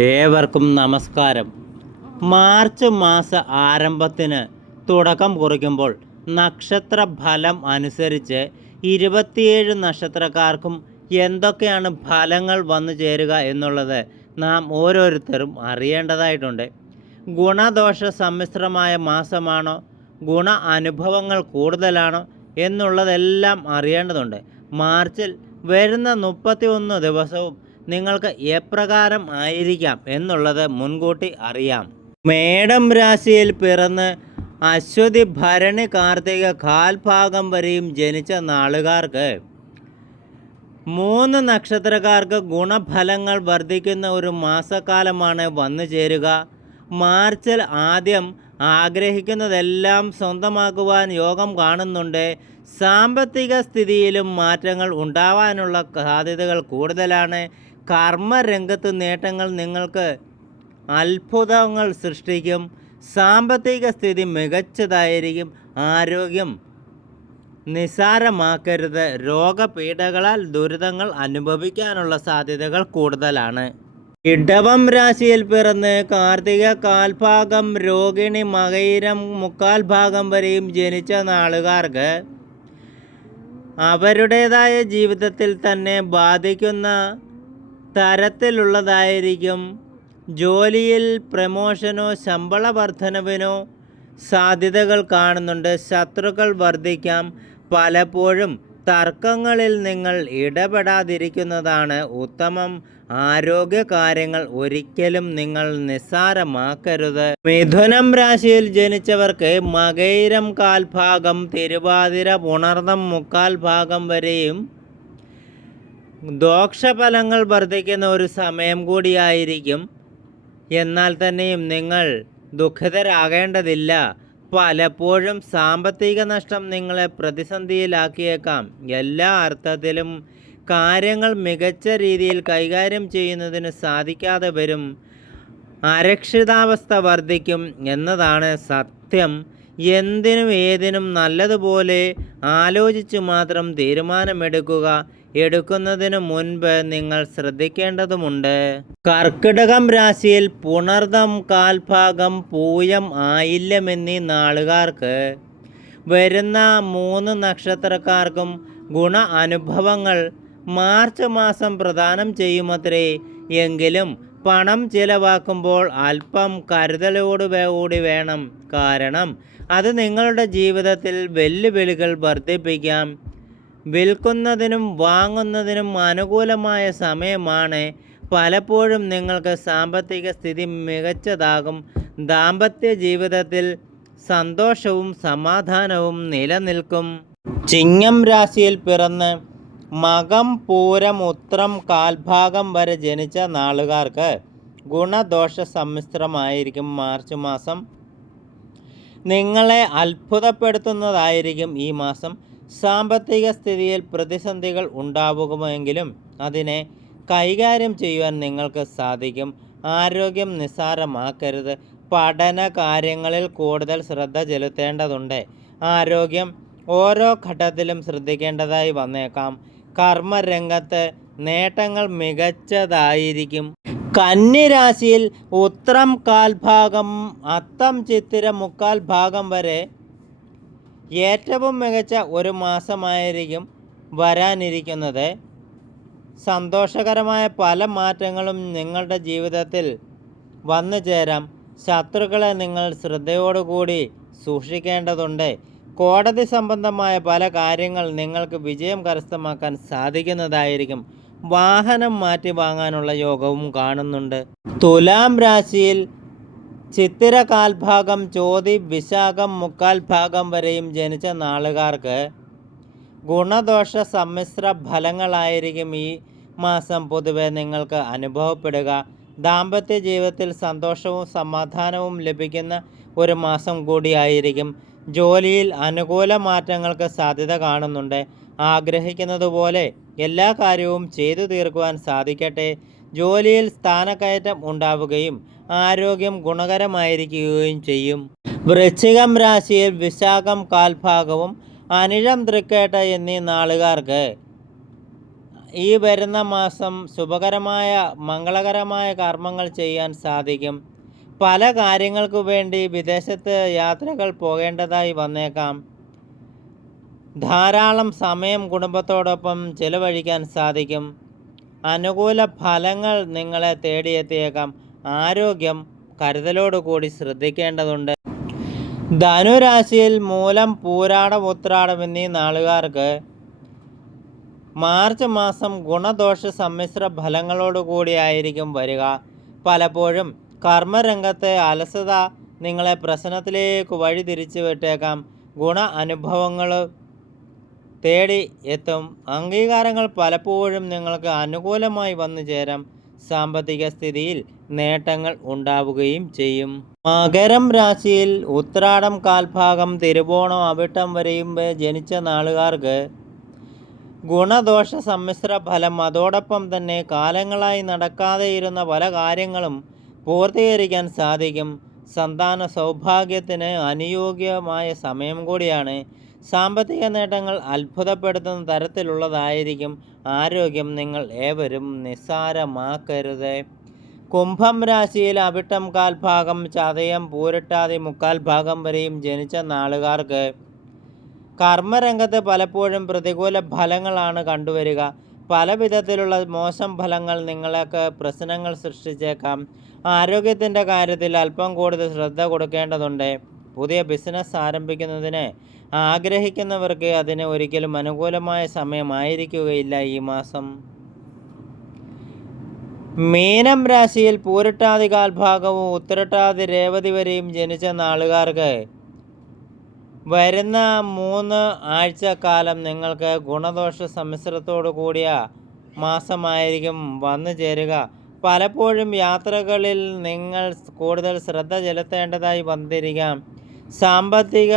ഏവർക്കും നമസ്കാരം. മാർച്ച് മാസ ആരംഭത്തിന് തുടക്കം കുറിക്കുമ്പോൾ നക്ഷത്ര ഫലം അനുസരിച്ച് ഇരുപത്തിയേഴ് നക്ഷത്രക്കാർക്കും എന്തൊക്കെയാണ് ഫലങ്ങൾ വന്നു ചേരുക എന്നുള്ളത് നാം ഓരോരുത്തരും അറിയേണ്ടതായിട്ടുണ്ട്. ഗുണദോഷ സമ്മിശ്രമായ മാസമാണോ? ഗുണ അനുഭവങ്ങൾ കൂടുതലാണോ? എന്നുള്ളതെല്ലാം അറിയേണ്ടതുണ്ട്. മാർച്ചിൽ വരുന്ന മുപ്പത്തി ദിവസവും നിങ്ങൾക്ക് എപ്രകാരം ആയിരിക്കാം എന്നുള്ളത് മുൻകൂട്ടി അറിയാം. മേടം രാശിയിൽ പിറന്ന് അശ്വതി ഭരണി കാർത്തിക കാൽഭാഗം വരെയും ജനിച്ച നാളുകാർക്ക് മൂന്ന് നക്ഷത്രക്കാർക്ക് ഗുണഫലങ്ങൾ വർദ്ധിക്കുന്ന ഒരു മാസക്കാലമാണ് വന്നു ചേരുക. മാർച്ചിൽ ആദ്യം ആഗ്രഹിക്കുന്നതെല്ലാം സ്വന്തമാക്കുവാൻ യോഗം കാണുന്നുണ്ട്. സാമ്പത്തിക സ്ഥിതിയിലും മാറ്റങ്ങൾ ഉണ്ടാവാനുള്ള സാധ്യതകൾ കൂടുതലാണ്. കർമ്മരംഗത്ത് നേട്ടങ്ങൾ നിങ്ങൾക്ക് അത്ഭുതങ്ങൾ സൃഷ്ടിക്കും. സാമ്പത്തിക സ്ഥിതി മികച്ചതായിരിക്കും. ആരോഗ്യം നിസാരമാക്കരുത് രോഗപീഠകളാൽ ദുരിതങ്ങൾ അനുഭവിക്കാനുള്ള സാധ്യതകൾ കൂടുതലാണ്. ഇടവം രാശിയിൽ പിറന്ന് കാർത്തിക കാൽഭാഗം രോഹിണി മകയിരം മുക്കാൽ ഭാഗം വരെയും ജനിച്ച നാളുകാർക്ക് അവരുടേതായ ജീവിതത്തിൽ തന്നെ ബാധിക്കുന്ന തരത്തിലുള്ളതായിരിക്കും. ജോലിയിൽ പ്രമോഷനോ ശമ്പള വർധനവിനോ സാധ്യതകൾ കാണുന്നുണ്ട്. ശത്രുക്കൾ വർദ്ധിക്കാം. പലപ്പോഴും തർക്കങ്ങളിൽ നിങ്ങൾ ഇടപെടാതിരിക്കുന്നതാണ് ഉത്തമം. ആരോഗ്യ കാര്യങ്ങൾ ഒരിക്കലും നിങ്ങൾ നിസ്സാരമാക്കരുത്. മിഥുനം രാശിയിൽ ജനിച്ചവർക്ക് മകയിരം കാൽഭാഗം തിരുവാതിര പുണർന്നം മുക്കാൽ ഭാഗം വരെയും ദോഷഫലങ്ങൾ വർദ്ധിക്കുന്ന ഒരു സമയം കൂടിയായിരിക്കും. എന്നാൽ തന്നെയും നിങ്ങൾ ദുഃഖിതരാകേണ്ടതില്ല. പലപ്പോഴും സാമ്പത്തിക നഷ്ടം നിങ്ങളെ പ്രതിസന്ധിയിലാക്കിയേക്കാം. എല്ലാ അർത്ഥത്തിലും കാര്യങ്ങൾ മികച്ച രീതിയിൽ കൈകാര്യം ചെയ്യുന്നതിന് സാധിക്കാതെ വരും. അരക്ഷിതാവസ്ഥ വർദ്ധിക്കും എന്നതാണ് സത്യം. എന്തിനും ഏതിനും നല്ലതുപോലെ ആലോചിച്ച് മാത്രം തീരുമാനമെടുക്കുക എടുക്കുന്നതിന് മുൻപ് നിങ്ങൾ ശ്രദ്ധിക്കേണ്ടതുണ്ട് കർക്കിടകം രാശിയിൽ പുണർദം കാൽഭാഗം പൂയം ആയില്യം എന്നീ നാളുകാർക്ക് വരുന്ന മൂന്ന് നക്ഷത്രക്കാർക്കും ഗുണ അനുഭവങ്ങൾ മാർച്ച് മാസം പ്രദാനം ചെയ്യുമത്രേ. എങ്കിലും പണം ചിലവാക്കുമ്പോൾ അല്പം കരുതലോടുകൂടി വേണം. കാരണം അത് നിങ്ങളുടെ ജീവിതത്തിൽ വെല്ലുവിളികൾ വർദ്ധിപ്പിക്കാം. വിൽക്കുന്നതിനും വാങ്ങുന്നതിനും അനുകൂലമായ സമയമാണ്. പലപ്പോഴും നിങ്ങൾക്ക് സാമ്പത്തിക സ്ഥിതി മികച്ചതാകും. ദാമ്പത്യ ജീവിതത്തിൽ സന്തോഷവും സമാധാനവും നിലനിൽക്കും. ചിങ്ങം രാശിയിൽ പിറന്ന് മകം പൂരം ഉത്രം കാൽഭാഗം വരെ ജനിച്ച നാളുകാർക്ക് ഗുണദോഷ സമ്മിശ്രമായിരിക്കും മാർച്ച് മാസം. നിങ്ങളെ അത്ഭുതപ്പെടുത്തുന്നതായിരിക്കും ഈ മാസം. സാമ്പത്തിക സ്ഥിതിയിൽ പ്രതിസന്ധികൾ ഉണ്ടാവുമെങ്കിലും അതിനെ കൈകാര്യം ചെയ്യുവാൻ നിങ്ങൾക്ക് സാധിക്കും. ആരോഗ്യം നിസ്സാരമാക്കരുത്. പഠന കാര്യങ്ങളിൽ കൂടുതൽ ശ്രദ്ധ ചെലുത്തേണ്ടതുണ്ട്. ആരോഗ്യം ഓരോ ഘട്ടത്തിലും ശ്രദ്ധിക്കേണ്ടതായി വന്നേക്കാം. കർമ്മരംഗത്ത് നേട്ടങ്ങൾ മികച്ചതായിരിക്കും. കന്നിരാശിയിൽ ഉത്രം കാൽഭാഗം അത്തം ചിത്തിര മുക്കാൽ ഭാഗം വരെ ഏറ്റവും മികച്ച ഒരു മാസമായിരിക്കും വരാനിരിക്കുന്നത്. സന്തോഷകരമായ പല മാറ്റങ്ങളും നിങ്ങളുടെ ജീവിതത്തിൽ വന്നു ചേരാം. ശത്രുക്കളെ നിങ്ങൾ ശ്രദ്ധയോടുകൂടി സൂക്ഷിക്കേണ്ടതുണ്ട്. കോടതി സംബന്ധമായ പല കാര്യങ്ങൾ നിങ്ങൾക്ക് വിജയം കരസ്ഥമാക്കാൻ സാധിക്കുന്നതായിരിക്കും. വാഹനം മാറ്റി വാങ്ങാനുള്ള യോഗവും കാണുന്നുണ്ട്. തുലാം രാശിയിൽ ചിത്തിര കാൽഭാഗം ചോതി വിശാഖം മുക്കാൽ ഭാഗം വരെയും ജനിച്ച നാളുകാർക്ക് ഗുണദോഷ സമ്മിശ്ര ഫലങ്ങളായിരിക്കും ഈ മാസം പൊതുവെ നിങ്ങൾക്ക് അനുഭവപ്പെടുക. ദാമ്പത്യ ജീവിതത്തിൽ സന്തോഷവും സമാധാനവും ലഭിക്കുന്ന ഒരു മാസം കൂടിയായിരിക്കും. ജോലിയിൽ അനുകൂല മാറ്റങ്ങൾക്ക് സാധ്യത കാണുന്നുണ്ട്. ആഗ്രഹിക്കുന്നതുപോലെ എല്ലാ കാര്യവും ചെയ്തു തീർക്കുവാൻ സാധിക്കട്ടെ. ജോലിയിൽ സ്ഥാനക്കയറ്റം ഉണ്ടാവുകയും ആരോഗ്യം ഗുണകരമായിരിക്കുകയും ചെയ്യും. വൃശ്ചികം രാശിയിൽ വിശാഖം കാൽഭാഗവും അനിഴം തൃക്കേട്ട എന്നീ നാളുകാർക്ക് ഈ വരുന്ന മാസം ശുഭകരമായ മംഗളകരമായ കർമ്മങ്ങൾ ചെയ്യാൻ സാധിക്കും. പല കാര്യങ്ങൾക്കു വേണ്ടി വിദേശത്ത് യാത്രകൾ പോകേണ്ടതായി വന്നേക്കാം. ധാരാളം സമയം കുടുംബത്തോടൊപ്പം ചിലവഴിക്കാൻ സാധിക്കും. അനുകൂല ഫലങ്ങൾ നിങ്ങളെ തേടിയെത്തിയേക്കാം. ആരോഗ്യം കരുതലോടുകൂടി ശ്രദ്ധിക്കേണ്ടതുണ്ട്. ധനുരാശിയിൽ മൂലം പൂരാടം ഉത്രാടം എന്നീ നാളുകാർക്ക് മാർച്ച് മാസം ഗുണദോഷ സമ്മിശ്ര ഫലങ്ങളോടുകൂടിയായിരിക്കും വരിക. പലപ്പോഴും കർമ്മരംഗത്തെ അലസത നിങ്ങളെ പ്രശ്നത്തിലേക്ക് വഴിതിരിച്ചു വിട്ടേക്കാം. ഗുണ അനുഭവങ്ങൾ തേടി എത്തും. അംഗീകാരങ്ങൾ പലപ്പോഴും നിങ്ങൾക്ക് അനുകൂലമായി വന്നു ചേരാം. സാമ്പത്തിക സ്ഥിതിയിൽ നേട്ടങ്ങൾ ഉണ്ടാവുകയും ചെയ്യും. മകരം രാശിയിൽ ഉത്രാടം കാൽഭാഗം തിരുവോണം അവിട്ടം വരെയും ജനിച്ച നാളുകാർക്ക് ഗുണദോഷ സമ്മിശ്ര ഫലം അതോടൊപ്പം തന്നെ കാലങ്ങളായി നടക്കാതെ ഇരുന്ന പല കാര്യങ്ങളും പൂർത്തീകരിക്കാൻ സാധിക്കും. സന്താന സൗഭാഗ്യത്തിന് അനുയോഗ്യമായ സമയം കൂടിയാണ് സാമ്പത്തിക നേട്ടങ്ങൾ അത്ഭുതപ്പെടുത്തുന്ന തരത്തിലുള്ളതായിരിക്കും ആരോഗ്യം. നിങ്ങൾ ഏവരും നിസ്സാരമാക്കരുത്. കുംഭം രാശിയിൽ അവിട്ടം കാൽഭാഗം ചതയം പൂരട്ടാതി മുക്കാൽ ഭാഗം വരെയും ജനിച്ച നാളുകാർക്ക് കർമ്മരംഗത്ത് പലപ്പോഴും പ്രതികൂല ഫലങ്ങളാണ് കണ്ടുവരിക. പല വിധത്തിലുള്ള മോശം ഫലങ്ങൾ നിങ്ങളൊക്കെ പ്രശ്നങ്ങൾ സൃഷ്ടിച്ചേക്കാം. ആരോഗ്യത്തിന്റെ കാര്യത്തിൽ അല്പം കൂടുതൽ ശ്രദ്ധ കൊടുക്കേണ്ടതുണ്ട്. പുതിയ ബിസിനസ് ആരംഭിക്കുന്നതിന് ആഗ്രഹിക്കുന്നവർക്ക് അതിന് ഒരിക്കലും അനുകൂലമായ സമയമായിരിക്കുകയില്ല ഈ മാസം. മീനം രാശിയിൽ പൂരട്ടാതി കാൽഭാഗവും ഉത്തരട്ടാതി രേവതി വരെയും ജനിച്ച നാളുകാർക്ക് വരുന്ന മൂന്ന് കാലം നിങ്ങൾക്ക് ഗുണദോഷ സമ്മിശ്രത്തോടു കൂടിയ മാസമായിരിക്കും വന്നു ചേരുക. പലപ്പോഴും യാത്രകളിൽ നിങ്ങൾ കൂടുതൽ ശ്രദ്ധ ചെലുത്തേണ്ടതായി വന്നിരിക്കാം. സാമ്പത്തിക